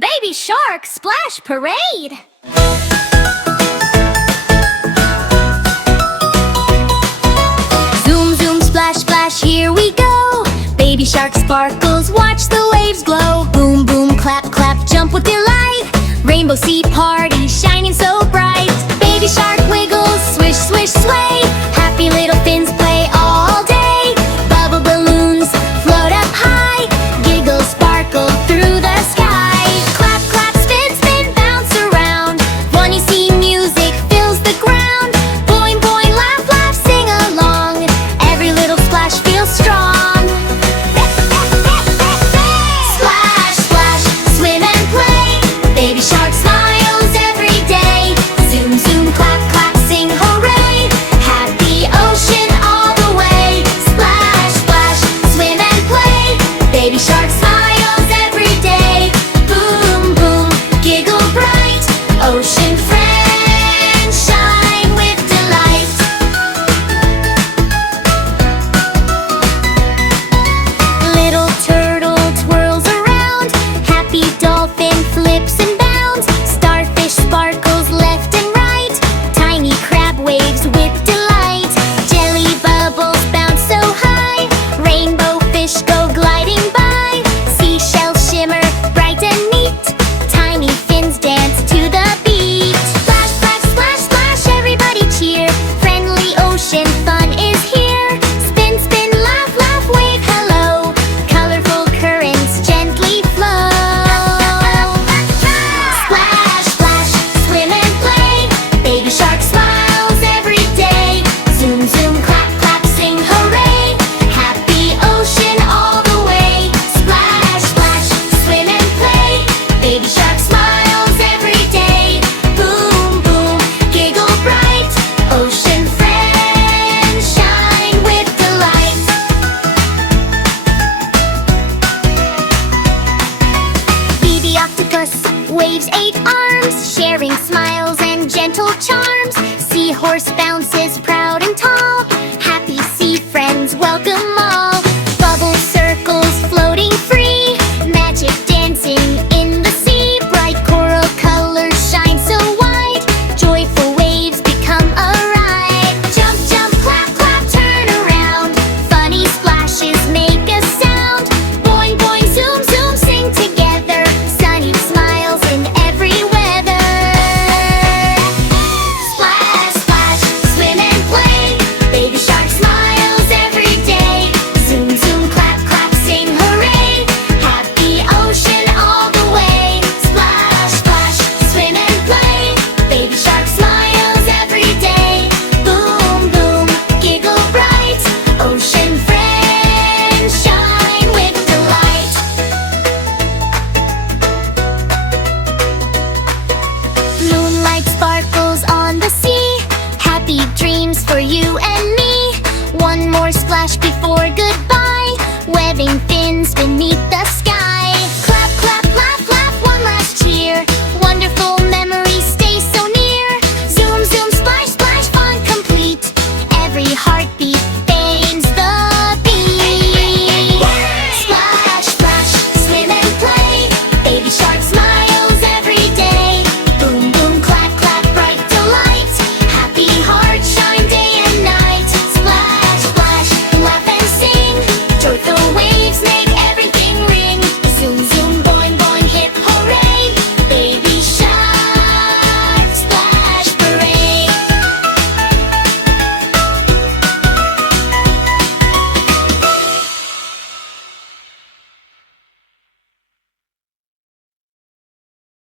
Baby Shark Splash Parade! Zoom, zoom, splash, splash, here we go. Baby shark sparkles, watch the waves glow. Boom, boom, clap, clap, jump with delight. Rainbow sea party, shining so bright. Baby shark wiggles, swish, swish, sway. Happy little fins play all day. Bubble balloons float up high. Giggles sparkle through the sky. Clap, clap, spin, spin, bounce around. Funny sea music fills the ground. Boing, boing, laugh, laugh, sing along. Every little splash feels strong. Splash, splash, swim and play. Baby shark smiles every day. Zoom, zoom, clap, clap, sing hooray. Happy ocean all the way. Splash, splash, swim and play. Baby shark smiles every day. Boom, boom, giggle bright. Ocean friends shine with delight. Little turtle twirls around. Happy dolphin flips and bounds. Starfish sparkles left and right. Tiny crab waves with delight. Jelly bubbles bounce so high. Rainbow fish go gliding by. Seashells shimmer bright and neat. Tiny fins dance to the beat. Splash, splash, splash, splash, everybody cheer. Friendly ocean fun is here. Spin, spin, laugh, laugh, wave hello. Colorful currents gently flow. Splash, splash, swim and play. Baby shark smiles every day. Zoom, zoom, clap, clap, sing hooray. Happy ocean all the way. Splash, splash, swim and play. Baby shark smiles every day. Boom, boom, giggle bright. Ocean friends shine with delight. Baby octopus waves 8 arms, sharing smiles and gentle charms. Seahorse bounces proud and tall. Happy sea friends welcome all. Bubble circles floating free. Magic dancing in the sea. Bright coral colors shine so wide. Joyful waves become a ride. Jump, jump, clap, clap, turn around. Funny splashes make a sound. Boing, boing, zoom, zoom, sing together. Sunny smiles in every weather. Splash, splash, swim and play. Baby shark smiles every day. Zoom, zoom, clap, clap, sing hooray. Happy ocean all the way. Splash, splash, swim and play. Baby shark smiles every day. Boom, boom, giggle bright. Ocean friends shine with delight. Moonlight sparkles on the sea. Happy dreams for you and me. One more splash before goodbye. Webbing fins beneath